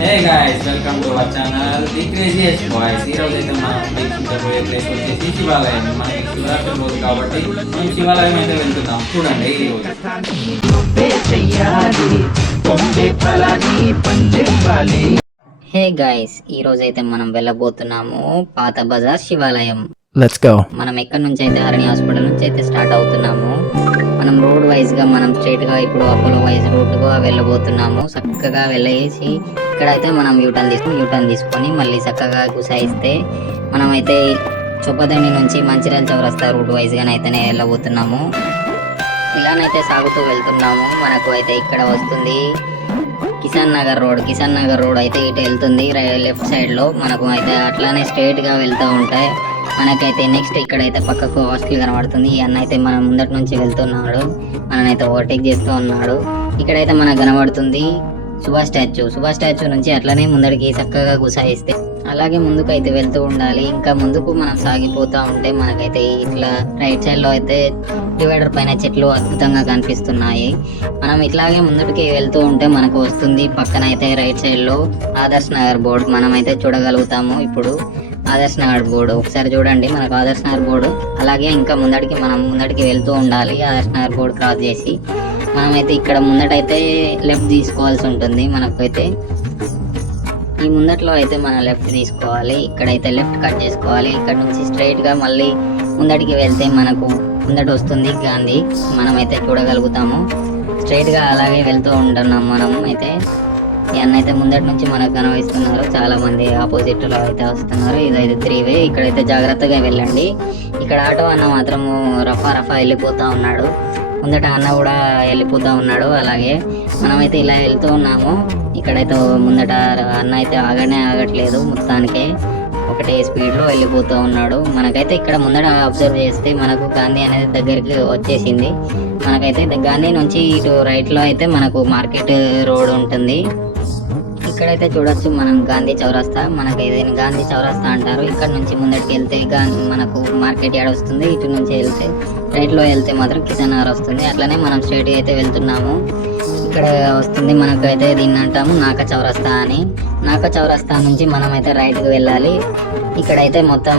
Hey guys welcome to our channel the craziest boys ఈ రోజు అయితే మనం వీక్షించబోయే ప్లేస్ వచ్చేసి శివాలయం. మనకి శివరాత్రి రోజు కాబట్టి మేము శివాలయం అయితే వెళ్తున్నాం. చూడండి ఈ రోజు. హే గాయ్స్ ఈ రోజు అయితే మనం వెళ్ళబోతున్నాము పాత బజార్ శివాలయం. Let's go. మనం ఎక్కడి నుంచి అయితే హరణి హాస్పిటల్ నుంచి అయితే స్టార్ట్ అవుతున్నాము? మనం రోడ్ వైజ్గా మనం స్ట్రైట్గా ఇప్పుడు అపోలో వైజ్ రూట్గా వెళ్ళబోతున్నాము. చక్కగా వెళ్ళేసి ఇక్కడైతే మనం యూటర్న్ తీసుకుని యూటర్న్ తీసుకొని మళ్ళీ చక్కగా గుసాయిస్తే మనం అయితే చొప్పదండి నుంచి మంచిర్యాల చౌరస్తా రూట్ వైజ్ గానే అయితేనే వెళ్ళబోతున్నాము. ఇలానైతే సాగుతూ వెళ్తున్నాము. మనకు అయితే ఇక్కడ వస్తుంది కిసాన్ నగర్ రోడ్. కిసాన్ నగర్ రోడ్ అయితే ఇటు వెళ్తుంది. లెఫ్ట్ సైడ్లో మనకు అయితే అట్లానే స్ట్రైట్గా వెళ్తూ ఉంటాయి మనకైతే నెక్స్ట్ ఇక్కడైతే పక్కకు హాస్టల్ కనబడుతుంది. ఈ అన్న అయితే మన ముందటి నుంచి వెళ్తున్నాడు. మననైతే ఓవర్టేక్ చేస్తూ ఉన్నాడు. ఇక్కడైతే మనకు కనబడుతుంది సుభాష్ స్టాచ్యూ సుభాష్ స్టాచ్యూ నుంచి అట్లనే ముందడికి చక్కగా గుసాయిస్తే అలాగే ముందుకు అయితే వెళ్తూ ఉండాలి. ఇంకా ముందుకు మనం సాగిపోతూ ఉంటే మనకైతే ఇట్లా రైట్ సైడ్లో అయితే డివైడర్ పైన చెట్లు అద్భుతంగా కనిపిస్తున్నాయి. మనం ఇట్లాగే ముందుకి వెళ్తూ ఉంటే మనకు వస్తుంది. పక్కన అయితే రైట్ సైడ్లో ఆదర్శ్ నగర్ బోర్డు మనం అయితే చూడగలుగుతాము. ఇప్పుడు ఆదర్శ నగర్ బోర్డు. ఒకసారి చూడండి మనకు ఆదర్శ నగర్ బోర్డు. అలాగే ఇంకా ముందడికి మనం ముందడికి వెళ్తూ ఉండాలి. ఆదర్శ నగర్ బోర్డు క్రాస్ చేసి మనమైతే ఇక్కడ ముందటైతే లెఫ్ట్ తీసుకోవాల్సి ఉంటుంది మనకైతే. ఈ ముందట్లో అయితే మనం లెఫ్ట్ తీసుకోవాలి. ఇక్కడైతే లెఫ్ట్ కట్ చేసుకోవాలి. ఇక్కడ నుంచి స్ట్రైట్గా మళ్ళీ ముందటికి వెళ్తే మనకు ముందట వస్తుంది గాంధీ. మనమైతే చూడగలుగుతాము. స్ట్రైట్గా అలాగే వెళ్తూ ఉంటున్నాం మనం. అయితే ఈ అన్న అయితే ముందటి నుంచి మనకు కనిపిస్తున్నారు చాలా మంది ఆపోజిట్లో అయితే వస్తున్నారు. ఇదైతే త్రీ వే ఇక్కడైతే జాగ్రత్తగా వెళ్ళండి. ఇక్కడ ఆటో అన్న మాత్రం రఫా రఫా వెళ్ళిపోతా ఉన్నాడు. ముందట అన్న కూడా వెళ్ళిపోతా ఉన్నాడు. అలాగే మనమైతే ఇలా వెళ్తూ ఉన్నాము. ఇక్కడైతే ముందట అన్న అయితే ఆగనే ఆగట్లేదు మొత్తానికే. ఒకటే స్పీడ్లో వెళ్ళిపోతూ ఉన్నాడు. మనకైతే ఇక్కడ ముందట అబ్జర్వ్ చేస్తే మనకు గాంధీ అనేది దగ్గరికి వచ్చేసింది. మనకైతే గాంధీ నుంచి ఇటు రైట్లో అయితే మనకు మార్కెట్ రోడ్ ఉంటుంది. ఇక్కడైతే చూడొచ్చు మనం గాంధీ చౌరస్తా. మనకి ఏదైనా గాంధీ చౌరస్తా అంటారు. ఇక్కడ నుంచి ముందటికి వెళ్తే మనకు మార్కెట్ యార్డ్ వస్తుంది. ఇటు నుంచి వెళ్తే రైట్లో వెళ్తే మాత్రం కిసాన్ ఆర్ వస్తుంది. అట్లనే మనం స్ట్రైట్ అయితే వెళ్తున్నాము. ఇక్కడ వస్తుంది మనకైతే దీన్ని అంటాము నాక చౌరస్తా అని. నాక చౌరస్తా నుంచి మనం అయితే రైట్కి వెళ్ళాలి. ఇక్కడైతే మొత్తం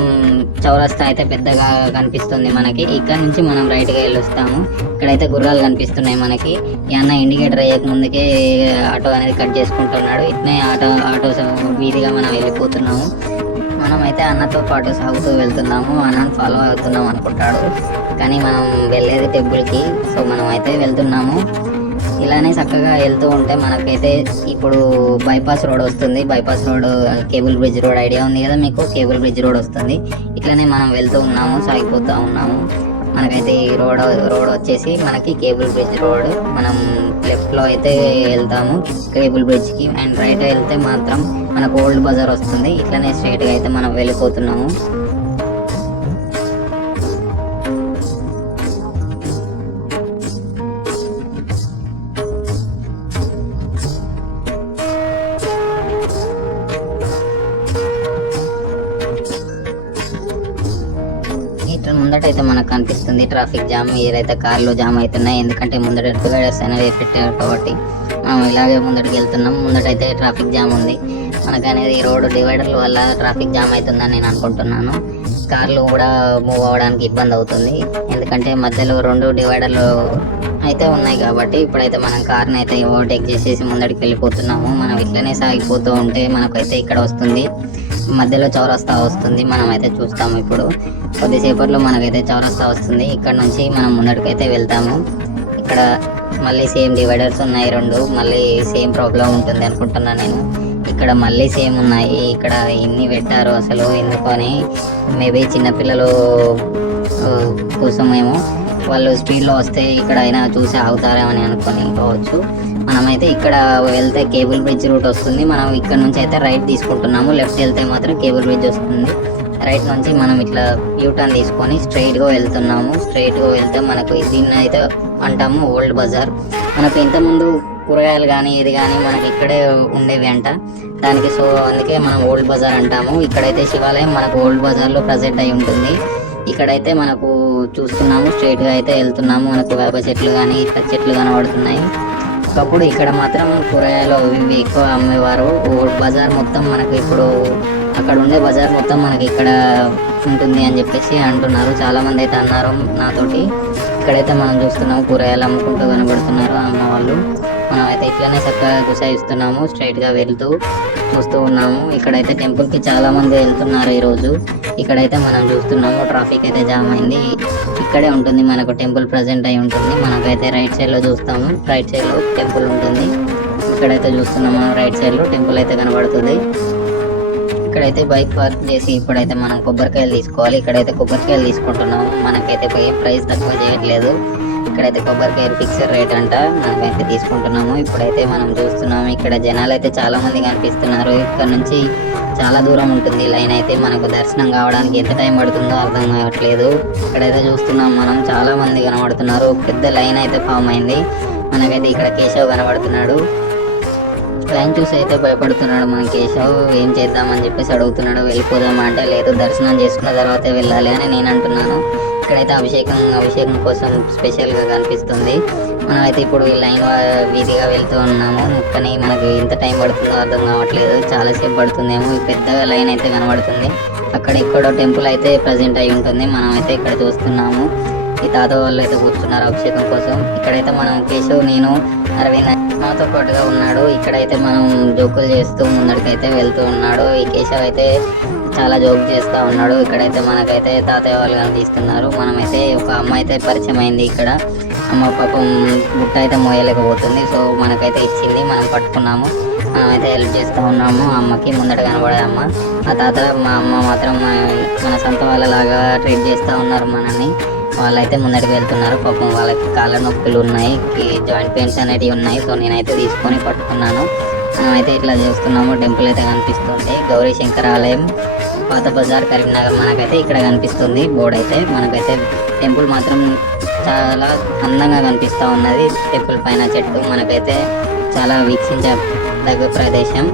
చౌరస్తా అయితే పెద్దగా కనిపిస్తుంది మనకి. ఇక్కడ నుంచి మనం రైట్ వెళ్ళొస్తాము. ఇక్కడైతే గుర్రాలు కనిపిస్తున్నాయి మనకి. ఈ అన్న ఇండికేటర్ అయ్యక ముందుకే ఆటో అనేది కట్ చేసుకుంటున్నాడు. ఇట్నే ఆటో ఆటో వీధిగా మనం వెళ్ళిపోతున్నాము. మనం అయితే అన్నతో పాటు సాగుతూ వెళ్తున్నాము. అన్నను ఫాలో అవుతున్నాం అనుకుంటాడు. కానీ మనం వెళ్ళేది టెంపుల్కి. సో మనం అయితే వెళ్తున్నాము. ఇలానే చక్కగా వెళ్తూ ఉంటే మనకైతే ఇప్పుడు బైపాస్ రోడ్ వస్తుంది. Bypass road cable bridge road idea ఉంది కదా మీకు? కేబుల్ బ్రిడ్జ్ రోడ్ వస్తుంది. ఇట్లనే మనం వెళ్తూ ఉన్నాము సాగిపోతూ ఉన్నాము. మనకైతే ఈ రోడ్ రోడ్ వచ్చేసి మనకి కేబుల్ బ్రిడ్జ్ రోడ్ మనం లెఫ్ట్లో అయితే వెళ్తాము కేబుల్ బ్రిడ్జ్కి అండ్ రైట్ వెళ్తే మాత్రం మనకు ఓల్డ్ బజార్ వస్తుంది. ఇట్లనే స్ట్రైట్గా అయితే మనం వెళ్ళిపోతున్నాము. ముందట అయితే మనకు కనిపిస్తుంది. ట్రాఫిక్ జామ్ ఏదైతే కార్లు జామ్ అవుతున్నాయి ఎందుకంటే ముందట డివైడర్స్ అనేవి పెట్టారు కాబట్టి మనం ఇలాగే ముందటికి వెళ్తున్నాం. ముందటైతే ట్రాఫిక్ జామ్ ఉంది. మనకు అనేది ఈ రోడ్డు డివైడర్ల వల్ల ట్రాఫిక్ జామ్ అవుతుందని నేను అనుకుంటున్నాను. కార్లు కూడా మూవ్ అవ్వడానికి ఇబ్బంది అవుతుంది. ఎందుకంటే మధ్యలో రెండు డివైడర్లు అయితే ఉన్నాయి కాబట్టి ఇప్పుడైతే మనం కార్ని అయితే ఓవర్టేక్ చేసేసి ముందడికి వెళ్ళిపోతున్నాము. మనం ఇట్లనే సాగిపోతూ ఉంటే మనకైతే ఇక్కడ వస్తుంది. మధ్యలో చౌరస్తా వస్తుంది. మనం అయితే చూస్తాము ఇప్పుడు. కొద్దిసేపట్లో మనకైతే చౌరస్తా వస్తుంది. ఇక్కడ నుంచి మనం ముందడికైతే వెళ్తాము. ఇక్కడ మళ్ళీ సేమ్ డివైడర్స్ ఉన్నాయి రెండు. మళ్ళీ సేమ్ ప్రాబ్లం ఉంటుంది అనుకుంటున్నాను నేను. ఇక్కడ మళ్ళీ సేమ్ ఉన్నాయి. ఇక్కడ ఇన్ని పెట్టారు అసలు? ఎందుకని? మేబీ చిన్నపిల్లలు కోసమేమో వాళ్ళు స్పీడ్లో వస్తే ఇక్కడ అయినా చూసి ఆగుతారేమని అనుకొని కావచ్చు మనమైతే ఇక్కడ వెళ్తే కేబుల్ బ్రిడ్జ్ రూట్ వస్తుంది. మనం ఇక్కడ నుంచి అయితే రైట్ తీసుకుంటున్నాము. లెఫ్ట్ వెళ్తే మాత్రం కేబుల్ బ్రిడ్జ్ వస్తుంది. రైట్ నుంచి మనం ఇట్లా యూటర్న్ తీసుకొని స్ట్రైట్గా వెళ్తున్నాము. స్ట్రైట్గా వెళ్తే మనకు దీన్ని అయితే అంటాము ఓల్డ్ బజార్. మనకు ఇంతకుముందు కూరగాయలు కానీ ఏది కానీ మనకి ఇక్కడే ఉండేవి అంట. దానికి సో అందుకే మనం ఓల్డ్ బజార్ అంటాము. ఇక్కడైతే శివాలయం మనకు ఓల్డ్ బజార్లో ప్రజెంట్ అయి ఉంటుంది. ఇక్కడైతే మనకు చూస్తున్నాము స్ట్రైట్గా అయితే వెళ్తున్నాము. మనకు వేప చెట్లు కానీ ఇట్లా చెట్లు కనబడుతున్నాయి. ఒకప్పుడు ఇక్కడ మాత్రం కూరగాయలు అవి ఇవి ఎక్కువ అమ్మేవారు. ఓ బజార్ మొత్తం మనకి ఇప్పుడు అక్కడ ఉండే బజార్ మొత్తం మనకి ఇక్కడ ఉంటుంది అని చెప్పేసి అంటున్నారు. చాలా మంది అయితే అన్నారు నాతోటి. ఇక్కడైతే మనం చూస్తున్నాం కూరగాయలు అమ్ముకుంటూ కనబడుతున్నారు అమ్మ వాళ్ళు. మనం అయితే ఇట్లనే చక్కగా గుసాయిస్తున్నాము స్ట్రైట్గా వెళ్తూ చూస్తూ ఉన్నాము. ఇక్కడైతే టెంపుల్కి చాలా మంది వెళ్తున్నారు ఈ రోజు ఇక్కడైతే మనం చూస్తున్నాము ట్రాఫిక్ అయితే జామ్ అయింది. ఇక్కడే ఉంటుంది మనకు టెంపుల్ ప్రజెంట్ అయి ఉంటుంది. మనకైతే రైట్ సైడ్లో చూస్తాము రైట్ సైడ్లో టెంపుల్ ఉంటుంది. ఇక్కడైతే చూస్తున్నాము రైట్ సైడ్లో టెంపుల్ అయితే కనబడుతుంది. ఇక్కడైతే బైక్ పార్క్ చేసి ఇప్పుడైతే మనం కొబ్బరికాయలు తీసుకోవాలి. ఇక్కడైతే కొబ్బరికాయలు తీసుకుంటున్నాము. మనకైతే ప్రైస్ తక్కువ చేయట్లేదు. ఇక్కడైతే కొబ్బరికాయలు ఫిక్స్డ్ రేట్ అంట. మనమైతే తీసుకుంటున్నాము. ఇప్పుడైతే మనం చూస్తున్నాము ఇక్కడ జనాలు అయితే చాలా మంది కనిపిస్తున్నారు. ఇక్కడ నుంచి చాలా దూరం ఉంటుంది. లైన్ అయితే మనకు దర్శనం కావడానికి ఎంత టైం పడుతుందో అర్థం కావట్లేదు. ఇక్కడైతే చూస్తున్నాం మనం చాలా మంది కనబడుతున్నారు. పెద్ద లైన్ అయితే ఫామ్ అయింది. మనకైతే ఇక్కడ కేశవ్ కనబడుతున్నాడు. లైన్ చూసి అయితే భయపడుతున్నాడు మన కేశవ్. ఏం చేద్దామని చెప్పేసి అడుగుతున్నాడు. వెళ్ళిపోదామా అంటే లేదు దర్శనం చేసుకున్న తర్వాతే వెళ్ళాలి అని నేను అంటున్నాను. ఇక్కడైతే అభిషేకం అభిషేకం కోసం స్పెషల్గా కనిపిస్తుంది. మనమైతే ఇప్పుడు ఈ లైన్ వీధిగా వెళ్తూ ఉన్నాము. కానీ మనకు ఎంత టైం పడుతుందో అర్థం కావట్లేదు. చాలాసేపు పడుతుందేమో. పెద్దగా లైన్ అయితే కనబడుతుంది. అక్కడ ఇక్కడ టెంపుల్ అయితే ప్రజెంట్ అయి ఉంటుంది. మనం అయితే ఇక్కడ చూస్తున్నాము. ఈ తాత వాళ్ళు అయితే కూర్చున్నారు అభిషేకం కోసం. ఇక్కడైతే మనం కేశవ్ నేను అరవింద్ మాతో పాటుగా ఉన్నాడు. ఇక్కడైతే మనం జోకులు చేస్తూ ముందడికైతే వెళ్తూ ఉన్నాడు. ఈ కేశవ్ అయితే చాలా జోక్ చేస్తూ ఉన్నాడు. ఇక్కడైతే మనకైతే తాతయ్య వాళ్ళు కనిపిస్తున్నారు మనమైతే ఒక అమ్మ అయితే పరిచయం అయింది ఇక్కడ. అమ్మ పాపం బుట్ట అయితే మోయలేకపోతుంది. సో మనకైతే ఇచ్చింది. మనం పట్టుకున్నాము. మనమైతే హెల్ప్ చేస్తూ ఉన్నాము. అమ్మకి ముందట కనబడే అమ్మ. ఆ తాత మా అమ్మ మాత్రం మన- మన సొంత వాళ్ళలాగా ట్రీట్ చేస్తూ ఉన్నారు మనల్ని. వాళ్ళైతే ముందరికి వెళ్తున్నారు. పాపం వాళ్ళకి కాళ్ళ నొప్పులు ఉన్నాయి జాయింట్ పెయిన్స్ అనేటివి ఉన్నాయి. సో నేనైతే తీసుకొని పట్టుకున్నాను. మనమైతే ఇట్లా చూస్తున్నాము. టెంపుల్ అయితే కనిపిస్తుంది. గౌరీ శంకర్ ఆలయం పాత బజార్ కరీంనగర్ మనకైతే ఇక్కడ కనిపిస్తుంది. బోర్డు అయితే మనకైతే టెంపుల్ మాత్రం చాలా అందంగా కనిపిస్తూ ఉన్నది. టెంపుల్ పైన చెట్టు మనకైతే చాలా వీక్షించదగ్గ ప్రదేశం.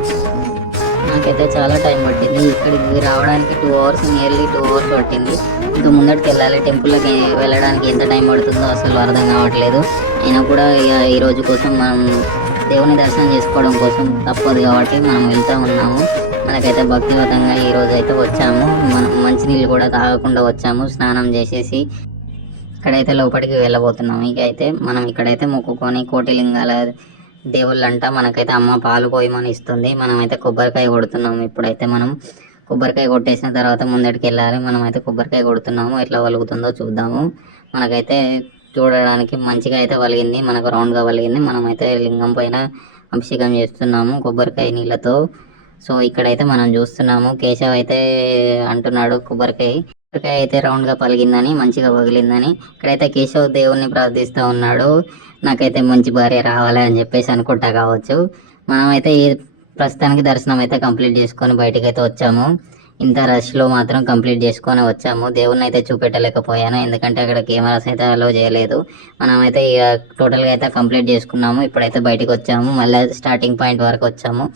నాకైతే చాలా టైం పట్టింది. ఇక్కడికి రావడానికి two hours nearly two hours పట్టింది. ఇంకా ముందటికి వెళ్ళాలి టెంపుల్కి వెళ్ళడానికి ఎంత టైం పడుతుందో అసలు అర్థం కావట్లేదు. అయినా కూడా ఇక ఈ రోజు కోసం మనం దేవుని దర్శనం చేసుకోవడం కోసం తప్పదు కాబట్టి మనం వెళ్తూ ఉన్నాము. మనకైతే భక్తివతంగా ఈ రోజు అయితే వచ్చాము. మనం మంచినీళ్ళు కూడా తాగకుండా వచ్చాము. స్నానం చేసేసి ఇక్కడైతే లోపలికి వెళ్ళబోతున్నాం ఇక అయితే మనం ఇక్కడైతే మొక్కుకొని కోటిలింగాల దేవుళ్ళంట మనకైతే అమ్మ పాలు పోయమని ఇస్తుంది. మనమైతే కొబ్బరికాయ కొడుతున్నాం ఇప్పుడైతే మనం కొబ్బరికాయ కొట్టేసిన తర్వాత ముందటికి వెళ్ళాలి. మనమైతే కొబ్బరికాయ కొడుతున్నాము. ఎట్లా వలుగుతుందో చూద్దాము. మనకైతే చూడడానికి మంచిగా అయితే వలిగింది. మనకు రౌండ్గా వలిగింది. మనమైతే లింగం పైన అభిషేకం చేస్తున్నాము కొబ్బరికాయ నీళ్ళతో. సో ఇక్కడైతే మనం చూస్తున్నాము. కేశవ్ అయితే అంటున్నాడు కొబ్బరికాయ. కొబ్బరికాయ అయితే రౌండ్గా పలిగిందని మంచిగా పగిలిందని ఇక్కడైతే కేశవ్ దేవుణ్ణి ప్రార్థిస్తూ ఉన్నాడు. నాకైతే మంచి భార్య రావాలి అని చెప్పేసి అనుకుంటా కావచ్చు. మనమైతే ఈ ప్రస్తుతానికి దర్శనం అయితే కంప్లీట్ చేసుకొని బయటికి అయితే వచ్చాము. ఇంత రష్లో మాత్రం కంప్లీట్ చేసుకొని వచ్చాము. దేవుణ్ణి అయితే చూపెట్టలేకపోయాను. ఎందుకంటే అక్కడ కెమెరాస్ అయితే అలో చేయలేదు. మనమైతే ఇక టోటల్గా అయితే కంప్లీట్ చేసుకున్నాము. ఇప్పుడైతే బయటకు వచ్చాము. మళ్ళీ స్టార్టింగ్ పాయింట్ వరకు వచ్చాము.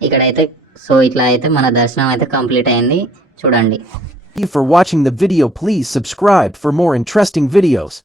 ఇక్కడైతే సో ఇట్లా అయితే మన దర్శనం అయితే కంప్లీట్ అయింది. చూడండి. You for watching the video please subscribe for more interesting videos.